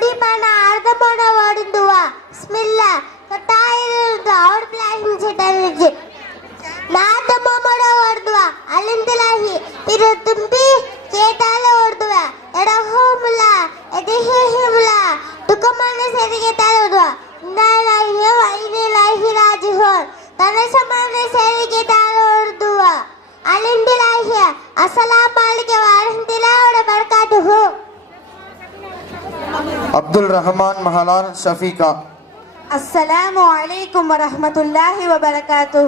குடிமான அர்த்தமான வடுந்துவா ஸ்மில்லா டாயிலிருந்து அவர் flashing செட்டாலிச்சு நாட்ட மாமாட வடுதுவா அலிந்தலாகி திரு தும்பி கேட்டால ஓடுதுவா எட ஹோமுல எது ஹேஹிமுல துக்கமான செய்தி கேட்டால ஓடுவா இந்தாலாகியோ ஐநிலாகி ராஜுகோன் தனசமான செய்தி கேட்டால ஓடுதுவா அலிந்தலாகிய அசலா அப்துல் ரஹ்மான் மஹலான் ஷஃபீகா. அஸ்ஸலாமு அலைக்கும் வரஹ்மத்துல்லாஹி வபரகாத்து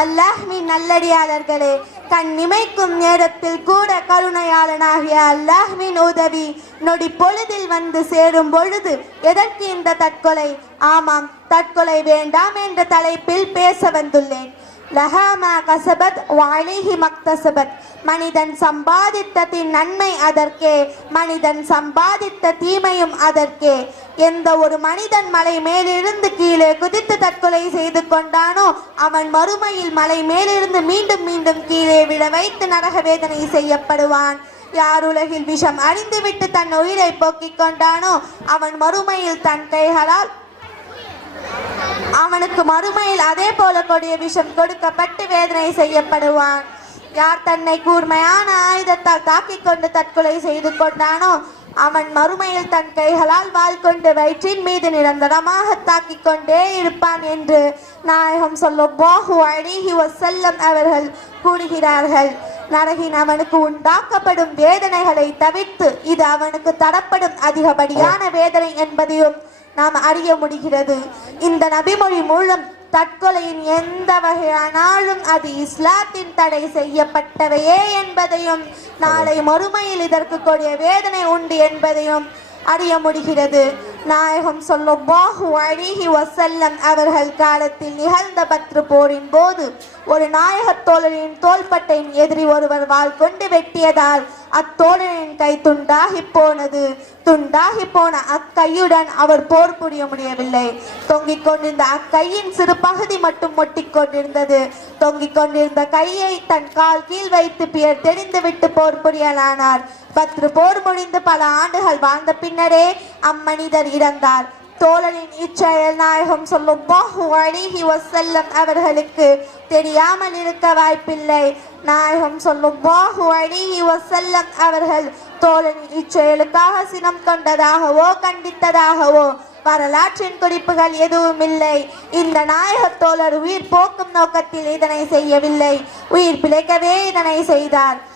அல்லாஹ்வின் நல்லடியாளர்களே கண் நிமைக்கும் நேரத்தில் கூட கருணையாளனாகிய அல்லாஹ்வின் உதவி நொடி பொழுதில் வந்து சேரும் பொழுது எதற்கு இந்த தற்கொலை? ஆமாம் தற்கொலை வேண்டாம் என்ற தலைப்பில் பேச வந்துள்ளேன். லஹாமா கசபத் வாலிஹி மக்தசபத். மனிதன் சம்பாதித்ததின் நன்மை அதற்கே. மனிதன் சம்பாதித்த தீமையும் அதற்கே. எந்த ஒரு மனிதன் மலை மேலிருந்து கீழே குதித்து தற்கொலை செய்து கொண்டானோ அவன் மறுமையில் மலை மேலிருந்து மீண்டும் மீண்டும் கீழே விழ வைத்து நரக வேதனை செய்யப்படுவான். யார் உலகில் விஷம் அறிந்துவிட்டு தன் உயிரை போக்கிக் கொண்டானோ அவன் மறுமையில் தன் கைகளால் அவனுக்கு மறுமையில் அதே போல கொடிய விஷம் கொடுக்கப்பட்டு வேதனை செய்யப்படுவான். யார் தன்னை கூர்மையான ஆயுதத்தால் தாக்கிக் கொண்டு தற்கொலை செய்து கொண்டானோ அவன் மறுமையில் தன் கைகளால் வாள் கொண்டு வயிற்றின் மீது நிரந்தரமாக தாக்கிக் கொண்டே இருப்பான் என்று நாயகம் சொல்லப்போஹு அழகி செல்லம் அவர்கள் கூறுகிறார்கள். நரகின் அவனுக்கு உண்டாக்கப்படும் வேதனைகளை தவிர்த்து இது அவனுக்கு தரப்படும் அதிகப்படியான வேதனை என்பதையும் நாம் அறிய முடிகிறது. இந்த நபிமொழி மூலம் தற்கொலையின் எந்த வகையானாலும் அது இஸ்லாத்தின் தடை செய்யப்பட்டவையே என்பதையும் நாளை மறுமையில் இதற்கு கூடிய வேதனை உண்டு என்பதையும் அறிய முடிகிறது. நாயகம் சொல்லல்லாஹு அழகி வசல்லம் அவர்கள் காலத்தில் நிகழ்ந்த பத்ரு போரின் போது ஒரு நாயகத் தோழரின் தோள்பட்டையின் எதிரி ஒருவர் வாள் கொண்டு வெட்டியதால் அத்தோழனின் கை துண்டாகி போனது. துண்டாகி போன அக்கையுடன் அவர் போர் புரிய முடியவில்லை. தொங்கிக் கொண்டிருந்த அக்கையின் சிறு பகுதி மட்டும் ஒட்டிக் கொண்டிருந்தது. தொங்கிக் கொண்டிருந்த கையை தன் கால் கீழ் வைத்து பியர் தெரிந்துவிட்டு போர் புரியலானார். பத்து போர் முடிந்து பல ஆண்டுகள் வாழ்ந்த பின்னரே அம்மனிதர் இறந்தார். தோழனின் இச்செயல் நாயகம் சொல்லும் அலிஹி வசல்லம் அவர்களுக்கு தெரியாமல் இருக்க வாய்ப்பில்லை. நாயகம் சொல்லும் அலிஹி வசல்லம் அவர்கள் தோழனின் இச்செயலுக்காக சினம் கொண்டதாகவோ கண்டித்ததாகவோ வரலாற்றின் குறிப்புகள் எதுவும் இல்லை இந்த நாயகத் தோழர் உயிர் போக்கும் நோக்கத்தில் இதனை செய்யவில்லை. உயிர் பிழைக்கவே இதனை செய்தார்.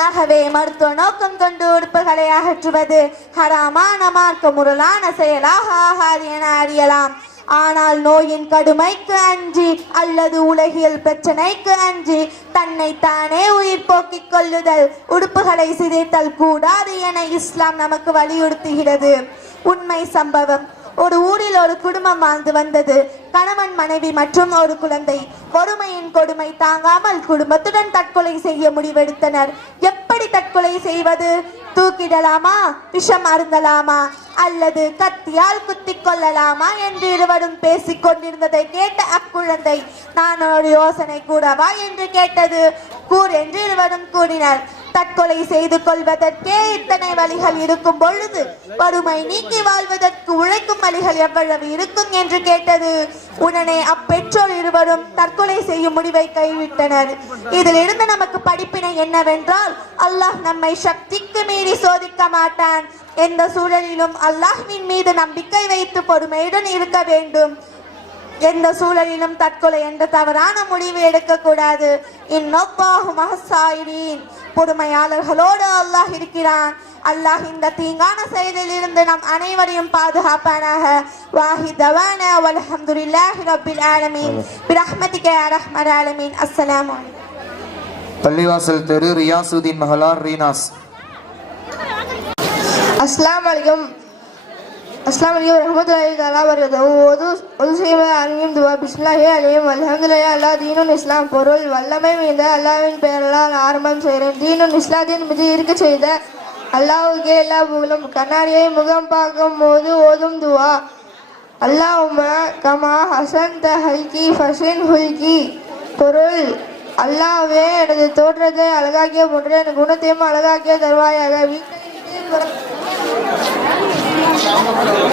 ஆகவே மருத்துவ நோக்கம் கொண்டு உறுப்புகளை அகற்றுவது ஹராமான மார்க்க முரலான செயலாக ஆகாது என அறியலாம். ஆனால் நோயின் கடுமைக்கு அஞ்சி அல்லது உலகியல் பிரச்சனைக்கு அஞ்சி தன்னை தானே உயிர் போக்கிக் கொள்ளுதல் உடுப்புகளை சிதைத்தல் கூடாது என இஸ்லாம் நமக்கு வலியுறுத்துகிறது. உண்மை சம்பவம் ஒரு ஊரில் ஒரு குடும்பம் வாழ்ந்து வந்தது. கணவன் மனைவி மற்றும் ஒரு குழந்தை. வறுமையின் கொடுமை தாங்காமல் குடும்பத்துடன் தற்கொலை செய்ய முடிவெடுத்தனர். எப்படி தற்கொலை செய்வது? தூக்கிடலாமா? விஷம் அருந்தலாமா? அல்லது கத்தியால் குத்தி கொள்ளலாமா என்று இருவரும் பேசிக் கொண்டிருந்ததை கேட்ட அக்குழந்தை நான் ஒரு யோசனை கூடவா? என்று கேட்டது. கூர் என்று இருவரும் கூறினர். தற்கொலை செய்து கொள்வதற்கே இத்தனை வழிகள் இருக்கும் பொழுது வறுமை நீக்கி வாழ்வதற்கு உழைக்கும் வழிகள் எவ்வளவு இருக்கும் என்று கேட்டது. உடனே அப்பெற்றோர் இருவரும் தற்கொலை செய்யும் முடிவை கைவிட்டனர். இதில் இருந்து நமக்கு படிப்பினை என்னவென்றால் அல்லாஹ் நம்மை சக்திக்கு மீறி சோதிக்க மாட்டான். எந்த சூழலிலும் அல்லாஹ்வின் மீது நம்பிக்கை வைத்து பொறுமையுடன் இருக்க வேண்டும். எந்த சூழலிலும் தற்கொலை என்ற தவறான முடிவு எடுக்கக்கூடாது. இன்னொப்பாகு மகசாயிரீன். பொறுமையாளர்களோடு அல்லாஹ் இருக்கிறான். அல்லாஹ் இந்த தீங்கான செயலில் இருந்து நம் அனைவரையும் பாதுகாப்பானாக. வாஹிதவான வல்ஹம்துலில்லாஹி ரப்பில் ஆலமீன். பிரஹ்மதிக ரஹ்மர் ஆலமீன். அஸ்ஸலாமு பள்ளிவாசல் தெரு ரியாசுதீன் மஹலார் ரீனாஸ். அஸ்லாம் வலைக்கும் அஸ்லாம் வலைக்கம் வரமத்துல்லாஹி தஆலா வபரகாத்துஹு ஒது ஒது செய்வது அன்னியும் துவா பிஸ்மில்லாஹி அலியும் அல்ஹம்துலில்லாஹி அல்லா தீனுல் இஸ்லாம் பொருள் வல்லமை மீந்த அல்லாஹ்வின் பெயரால் ஆரம்பம் செய்கிறேன் தீனுல் இஸ்லாத்தின் மீது இருக்க செய்த அல்லாஹ்வுக்கே எல்லா புகழும் கண்ணாடியை முகம் பார்க்கும் போது ஓதும் துவா அல்லாஹும்ம கமா ஹசன் த ஹல்கி ஃபஷின் ஹுல்கி பொருள் அல்லாஹ்வே எனது தோற்றத்தை அழகாக்கிய போன்று எனது குணத்தையும் அழகாக்கிய தருவாயாக. வீட்டை விட்டு 감사합니다.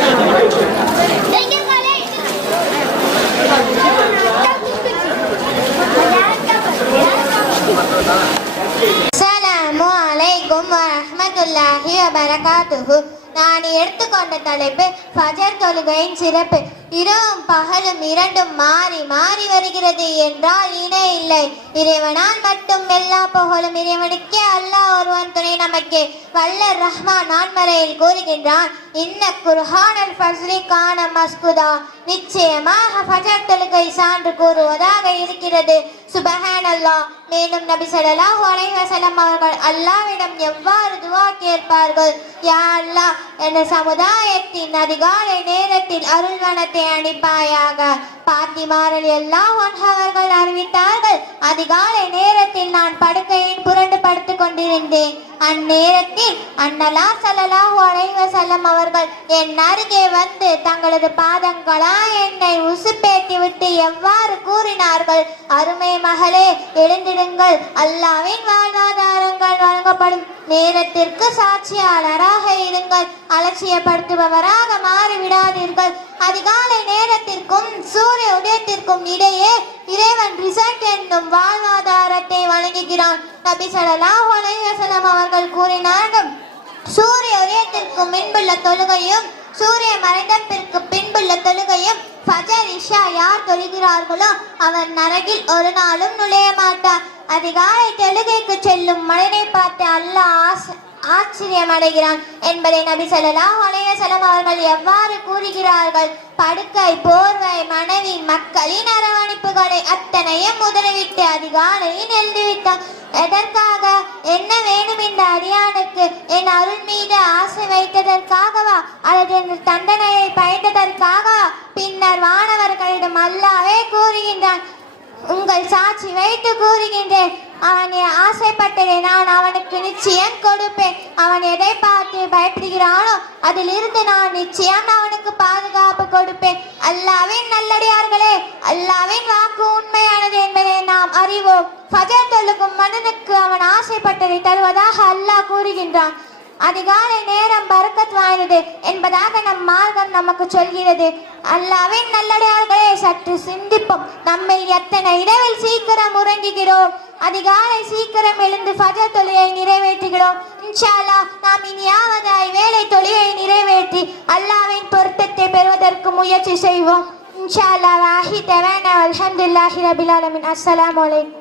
எடுத்துக்கொண்ட தலைப்பு ஃபஜர் தொழுகையின் சிறப்பு. இரவும் பகலும் இரண்டும் மாறி மாறி வருகிறது என்றால் இணை இல்லை. இறைவனால் மட்டும் எல்லா புகழும் இறைவனுக்கே அல்லாஹ் ஒருவன் துணை நமக்கு. வல்ல ரஹ்மான் நான்மறையில் கூறுகின்றான் இன்ன குர்ஹானல் ஃபஸ்ரி கான மஸ்குதா. நிச்சயமாக ஃபஜர் தொழுகை சான்று கூறுவதாக இருக்கிறது. சுபஹானல்லா மேலும் நபி ஸல்லல்லாஹு அலைஹசலம் அவர்கள் அல்லாவிடம் எவ்வாறு துவா கேட்பார்கள்? யா அல்லாஹ் என் சமுதாயத்தின் அதிகாலை நேரத்தில் அருள்வனத்தை அனுப்பாயாக பாத்திமாரல் எல்லாம் அவர்கள் அறிவித்தார்கள் அதிகாலை நேரத்தில் நான் படுக்கையின் புரண்டு படுத்துக் கொண்டிருந்தேன். அந்நேரத்தில் அன்னலா ஸல்லல்லாஹு அலைவசல்லம் அவர்கள் என் அருகே வந்து தங்களது பாதங்களா என்னை உசுப்பேட்டி விட்டு எவ்வாறு கூறினார்கள்? அருமை மகளே எழுந்திடுங்கள். அல்லாவின் வாழ்வாதாரங்கள் வழங்கப்படும் நேரத்திற்கு சாட்சியாளராக இருங்கள். அலட்சியப்படுத்துபவராக மாறிவிடாதீர்கள். அதிகாலை நேரத்திற்கும் சூரிய உதயத்திற்கும் இடையே இறைவன் ரிசல்ட் என்னும் வாழ்வாதாரத்தை வழங்குகிறான். நபி ஸல்லல்லாஹு அலைவசலம் அவர்கள் கூறினார்கள் சூரிய உதயத்திற்கு முன்புள்ள தொழுகையும் சூரிய மறைந்தப்பிற்கு பின்புள்ள தொழுகையும் ஃபஜர் இஷா யார் தொழுகிறார்களோ அவர் நரகில் ஒரு நாளும் நுழைய மாட்டார் அதிகாலை தொழுகைக்கு செல்லும் மனிதனை பார்த்து அல்லாஹ் ஆச- ஆச்சரியம் அடைகிறான் என்பதை நபி சொல்லலாம் அலைஹி அவர்கள் எவ்வாறு கூறுகிறார்கள்? படுக்கை போர்வை மனைவி மக்களின் அரவணைப்புகளை அத்தனையும் முதலிவிட்டு அதிகாலையில் எழுதிவிட்டான் எதற்காக? என்ன வேணும் இந்த அடியானுக்கு? என் அருள் மீது ஆசை வைத்ததற்காகவா? அல்லது என் தண்டனையை பயந்ததற்காகவா? பின்னர் வானவர்களிடம் அல்லாவே கூறுகின்றான். உங்கள் சாட்சி வைத்து கூறுகின்றேன். அவன் ஆசைப்பட்டதை நான் அவனுக்கு நிச்சயம் கொடுப்பேன். அவன் எதை பார்த்து பயப்படுகிறானோ அதிலிருந்து நான் நிச்சயம் அவனுக்கு பாதுகாப்பு கொடுப்பேன். அல்லாவின் நல்லடியார்களே அல்லாவின் வாக்கு உண்மையானது என்பதை நாம் அறிவோம். ஃபஜர் தொழுக்கும் மனிதனுக்கு அவன் ஆசைப்பட்டதை தருவதாக அல்லாஹ் கூறுகின்றான். அதிகாலை நேரம் பறக்கத் வாய்ந்தது என்பதாக நம் மார்க்கம் நமக்கு சொல்கிறது. அல்லாவின் நல்லடியார்களே சற்று சிந்திப்போம். நம்மை எத்தனை இரவில் சீக்கிரம் உறங்குகிறோம்? அதிகாலை சீக்கிரம் எழுந்து ஃபஜர் தொழிலை நிறைவேற்றுகிறோம். இன்ஷா அல்லாஹ் நாம் இனியாவதாய் வேலை தொழிலை நிறைவேற்றி அல்லாவின் பொருத்தத்தை பெறுவதற்கு முயற்சி செய்வோம். இன்ஷா அல்லாஹ் வாஹி தவானா அல்ஹம்துலில்லாஹி ரபிலாலமின் ஆலமீன். அஸ்ஸலாமு அலைக்கும்.